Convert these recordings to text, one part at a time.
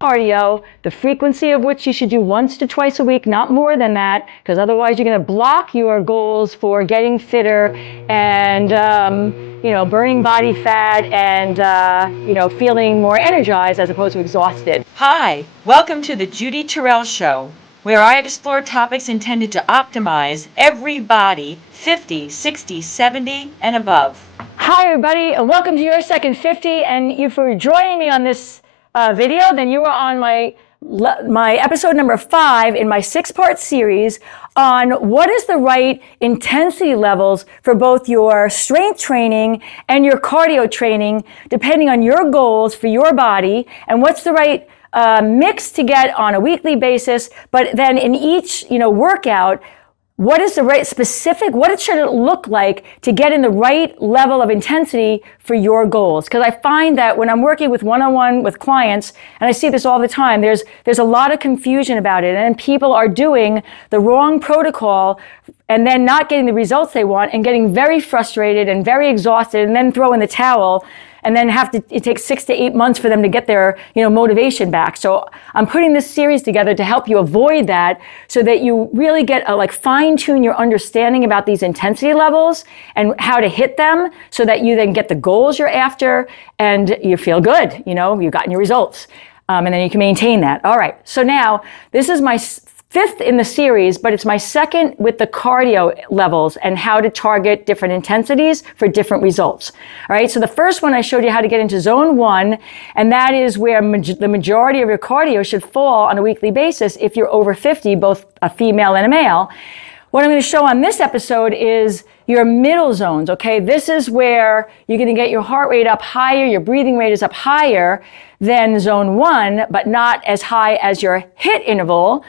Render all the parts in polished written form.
cardio, the frequency of which you should do once to twice a week, not more than that, because otherwise you're going to block your goals for getting fitter and, burning body fat and, feeling more energized as opposed to exhausted. Hi, welcome to the Judy Terrell Show, where I explore topics intended to optimize every body 50, 60, 70, and above. Hi, everybody, and welcome to your second 50. And you for joining me on this video, then you are on my episode number 5 in my 6-part series on what is the right intensity levels for both your strength training and your cardio training, depending on your goals for your body, and what's the right mix to get on a weekly basis. But then in each workout, what is the right specific, what should it look like to get in the right level of intensity for your goals? Because I find that when I'm working with one-on-one with clients, and I see this all the time, there's a lot of confusion about it, and people are doing the wrong protocol and then not getting the results they want and getting very frustrated and very exhausted and then throw in the towel and then it takes 6 to 8 months for them to get their, motivation back. So I'm putting this series together to help you avoid that so that you really get fine tune your understanding about these intensity levels and how to hit them so that you then get the goals you're after and you feel good, you've gotten your results. And then you can maintain that. All right. So now this is my 5th in the series, but it's my 2nd with the cardio levels and how to target different intensities for different results. All right, so the first one I showed you how to get into zone 1, and that is where the majority of your cardio should fall on a weekly basis if you're over 50, both a female and a male. What I'm going to show on this episode is your middle zones, okay? This is where you're going to get your heart rate up higher, your breathing rate is up higher than zone 1, but not as high as your HIIT interval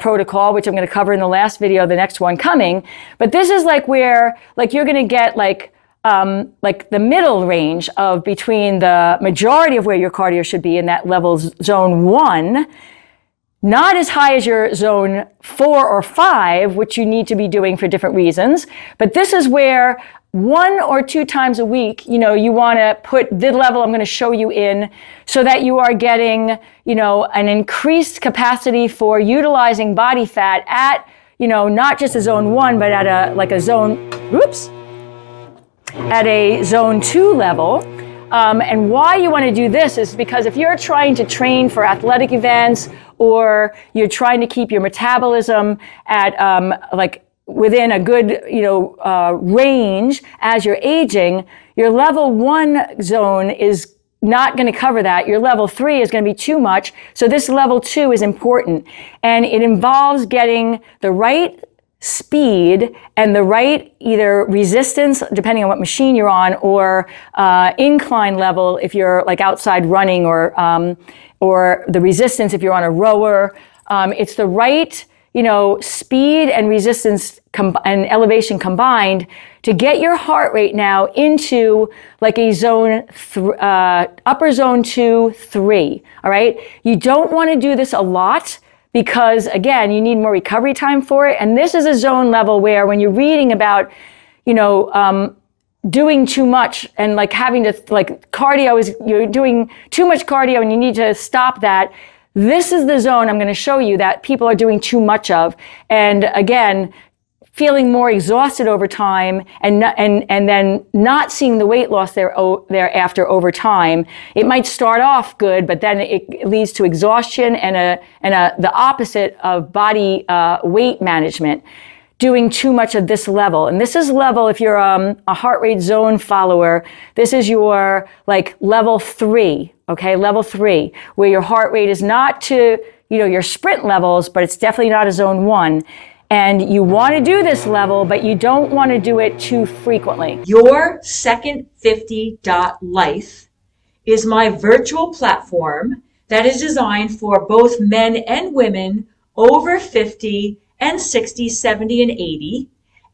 protocol, which I'm going to cover in the last video, the next one coming. But this is where you're going to get the middle range of between the majority of where your cardio should be in that level zone 1, not as high as your zone 4 or 5, which you need to be doing for different reasons. But this is where 1 or 2 times a week, you want to put the level I'm going to show you in so that you are getting, an increased capacity for utilizing body fat at, not just a zone 1, but at a zone 2 level. And why you want to do this is because if you're trying to train for athletic events or you're trying to keep your metabolism at within a good, range as you're aging, your level 1 zone is not going to cover that. Your level 3 is going to be too much. So this level 2 is important. And it involves getting the right speed and the right either resistance, depending on what machine you're on, or incline level if you're outside running, or the resistance if you're on a rower. It's the right speed and resistance and elevation combined to get your heart rate now into a zone, upper zone 2, 3, all right? You don't want to do this a lot because, again, you need more recovery time for it. And this is a zone level where when you're reading about, doing too much and having to, cardio you're doing too much cardio and you need to stop that. This is the zone I'm going to show you that people are doing too much of. And again, feeling more exhausted over time and then not seeing the weight loss thereafter over time. It might start off good, but then it leads to exhaustion and the opposite of body weight management, doing too much of this level. And this is level, if you're a heart rate zone follower, this is your level 3, okay? Level 3, where your heart rate is not to, your sprint levels, but it's definitely not a zone 1. And you want to do this level, but you don't want to do it too frequently. Your Second 50.life is my virtual platform that is designed for both men and women over 50 and 60, 70, and 80.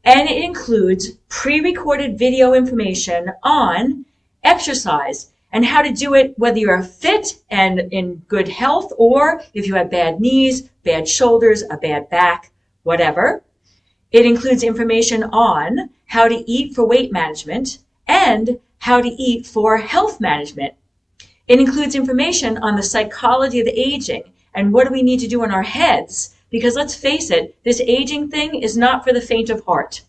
And it includes pre-recorded video information on exercise and how to do it, whether you're fit and in good health, or if you have bad knees, bad shoulders, a bad back, whatever. It includes information on how to eat for weight management and how to eat for health management. It includes information on the psychology of aging and what do we need to do in our heads, because let's face it, this aging thing is not for the faint of heart.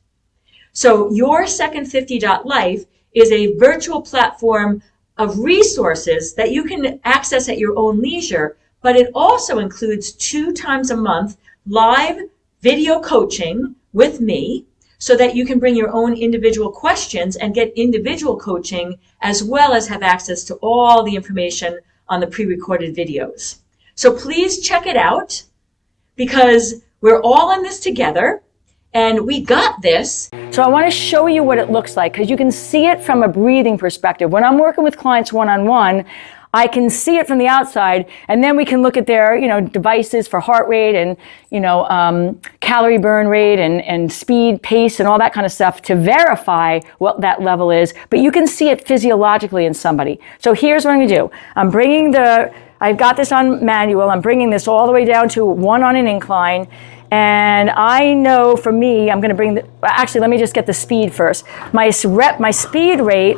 So your Second 50.life is a virtual platform of resources that you can access at your own leisure, but it also includes 2 times a month live video coaching with me so that you can bring your own individual questions and get individual coaching, as well as have access to all the information on the pre-recorded videos. So please check it out, because we're all in this together and we got this. So I want to show you what it looks like, because you can see it from a breathing perspective. When I'm working with clients one-on-one, I can see it from the outside, and then we can look at their, devices for heart rate and, calorie burn rate and speed, pace, and all that kind of stuff to verify what that level is. But you can see it physiologically in somebody. So here's what I'm going to do. I've got this on manual. I'm bringing this all the way down to 1 on an incline. And I know for me, I'm going to actually, let me just get the speed first. My speed rate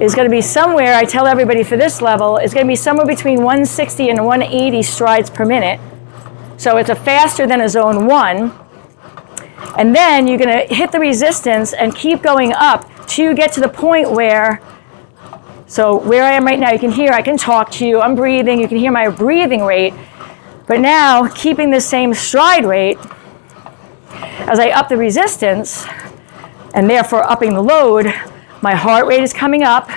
is going to be somewhere, I tell everybody for this level, is going to be somewhere between 160 and 180 strides per minute. So it's faster than a zone 1. And then you're going to hit the resistance and keep going up to get to the point where, so where I am right now, you can hear, I can talk to you, I'm breathing, you can hear my breathing rate. But now, keeping the same stride rate, as I up the resistance, and therefore upping the load, my heart rate is coming up,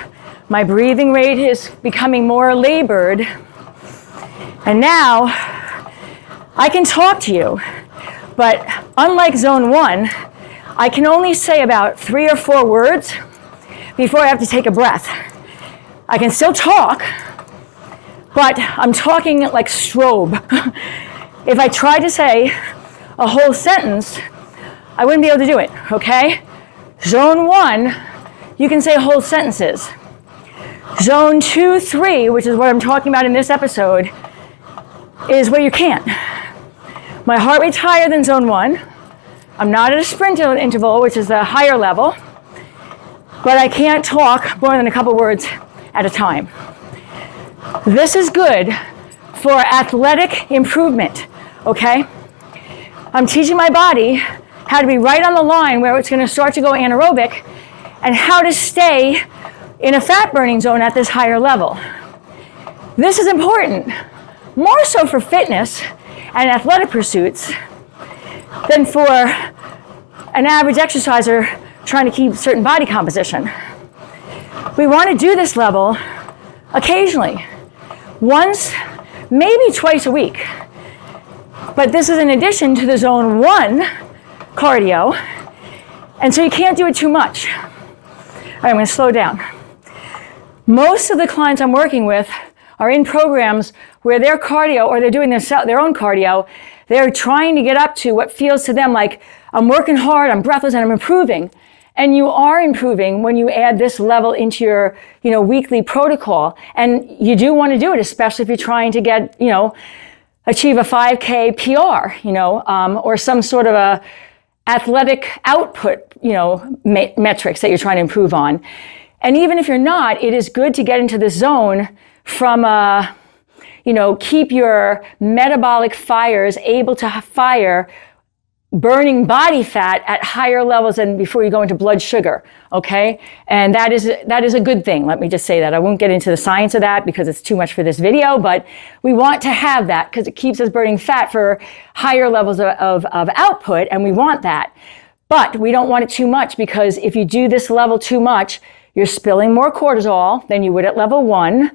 my breathing rate is becoming more labored, and now I can talk to you. But unlike zone 1, I can only say about 3 or 4 words before I have to take a breath. I can still talk, but I'm talking like strobe. If I tried to say a whole sentence, I wouldn't be able to do it, okay? Zone 1, you can say whole sentences. Zone 2, 3, which is what I'm talking about in this episode, is where you can't. My heart rate's higher than zone 1. I'm not at a sprint interval, which is the higher level, but I can't talk more than a couple words at a time. This is good for athletic improvement, okay? I'm teaching my body how to be right on the line where it's going to start to go anaerobic, and how to stay in a fat burning zone at this higher level. This is important, more so for fitness and athletic pursuits than for an average exerciser trying to keep certain body composition. We want to do this level occasionally, once, maybe twice a week. But this is in addition to the zone 1 cardio, and so you can't do it too much. All right, I'm going to slow down. Most of the clients I'm working with are in programs where their cardio, or they're doing their own cardio, they're trying to get up to what feels to them like, I'm working hard, I'm breathless, and I'm improving. And you are improving when you add this level into your, weekly protocol. And you do want to do it, especially if you're trying to get, achieve a 5K PR, or some sort of a athletic output, metrics that you're trying to improve on. And even if you're not, it is good to get into this zone from keep your metabolic fires able to fire burning body fat at higher levels than before you go into blood sugar, okay? And that is a good thing. Let me just say that. I won't get into the science of that because it's too much for this video, but we want to have that because it keeps us burning fat for higher levels of output, and we want that. But we don't want it too much, because if you do this level too much, you're spilling more cortisol than you would at level 1.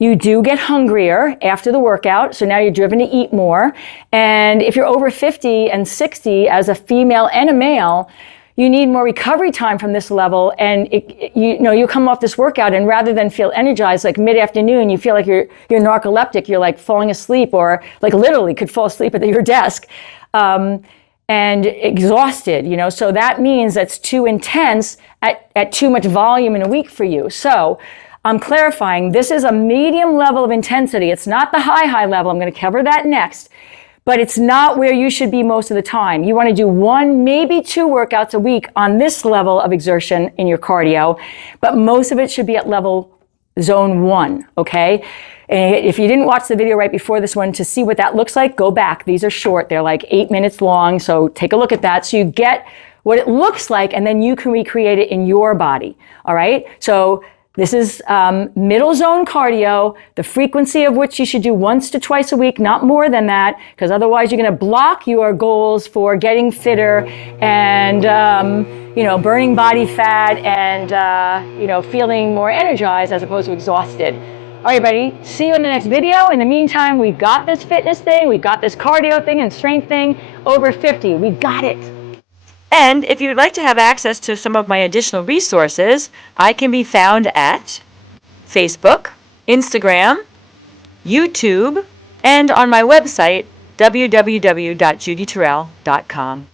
You do get hungrier after the workout, so now you're driven to eat more. And if you're over 50 and 60 as a female and a male, you need more recovery time from this level. And you come off this workout, and rather than feel energized like mid-afternoon, you feel like you're narcoleptic, you're like falling asleep, or like literally could fall asleep at your desk. And exhausted, so that means that's too intense at too much volume in a week for you. So I'm clarifying, this is a medium level of intensity. It's not the high level. I'm going to cover that next, but it's not where you should be most of the time. You want to do 1, maybe 2 workouts a week on this level of exertion in your cardio, but most of it should be at level zone 1, okay? And if you didn't watch the video right before this one to see what that looks like, go back. These are short. They're like 8 minutes long, so take a look at that so you get what it looks like, and then you can recreate it in your body, all right? So this is middle zone cardio, the frequency of which you should do once to twice a week, not more than that, because otherwise you're going to block your goals for getting fitter and, burning body fat and, feeling more energized as opposed to exhausted. All right, buddy, see you in the next video. In the meantime, we've got this fitness thing, we've got this cardio thing and strength thing, over 50. We got it. And if you'd like to have access to some of my additional resources, I can be found at Facebook, Instagram, YouTube, and on my website, www.judyterrell.com.